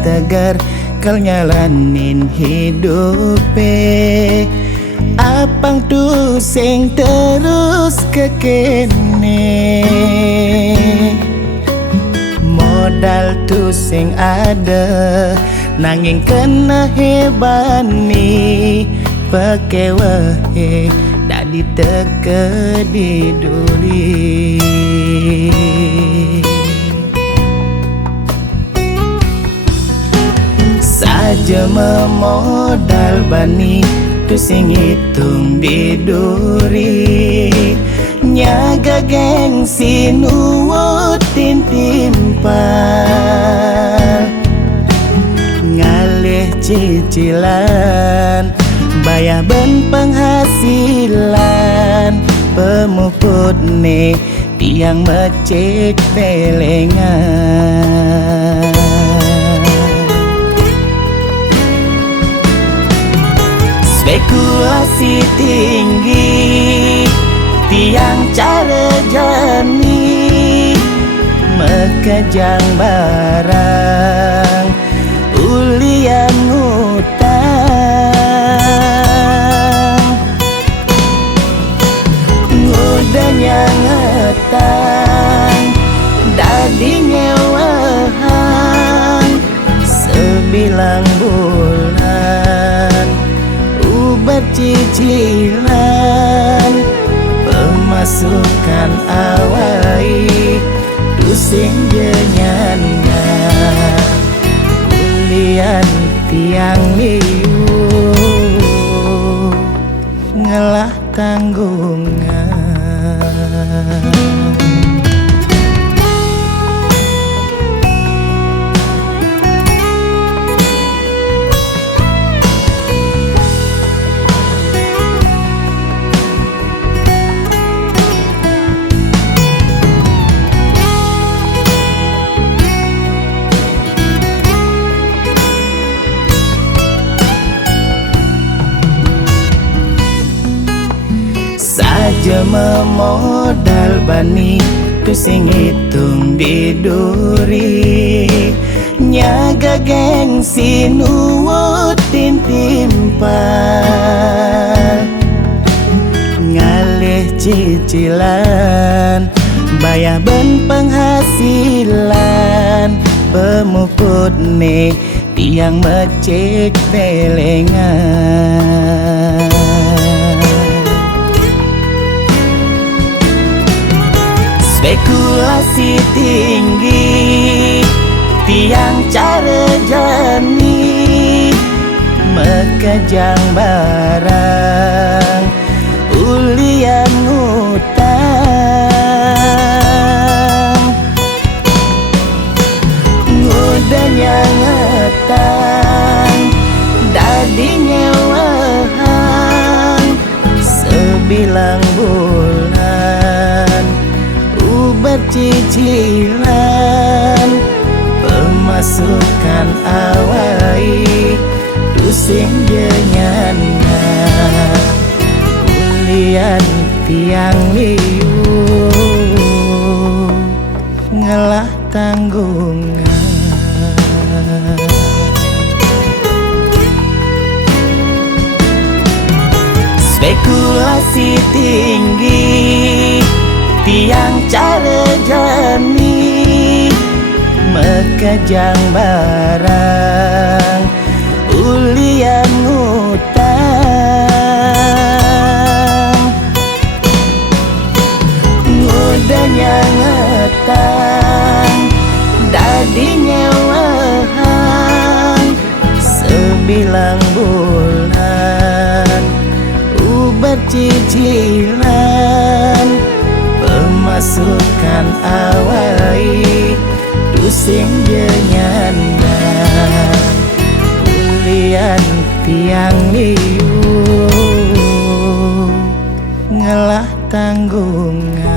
tegar kal nyalanin hidupe. Apang tu sing terus kekene, modal tu sing ada nanging kena hebani pake wae dadi teke di duri. Saja memodal bani tu sing hitung di duri, nyaga gengsi nuwutin timpal, ngalih cicilan bayar ben penghasilan, pemuput nih tiang masjid pelengan. Spekulasi tinggi tiang cara jani, mekejang barang ulian ngutang, ngudanya ngetang dadi nyewahan sebilang bulan bercicilan, pemasukan awai pusing jenyana, ulian tiang liu ngelah tanggungan. Saja memodal bani tu sing hitung di duri, nyaga gengsi nuwutin timpal, ngalih cicilan bayar ben penghasilan, pemuput nih tiang masjid pelengan. Spekulasi tinggi tiang cara jani, mekejang barang ulian ngutang, ngudanya ngetang dadi nyewahan sebilang bulan bercicilan, pemasukan awai pusing jenyana, ulian tiang liu ngelah tanggungan. Spekulasi tinggi tiang cara jani, mekejang barang ulian ngutang, ngudanya ngetang dadi nyewahan sebilang bulan bercicilan, pemasukan awai pusing jenyana, ulian tiang liu ngelah tanggungan.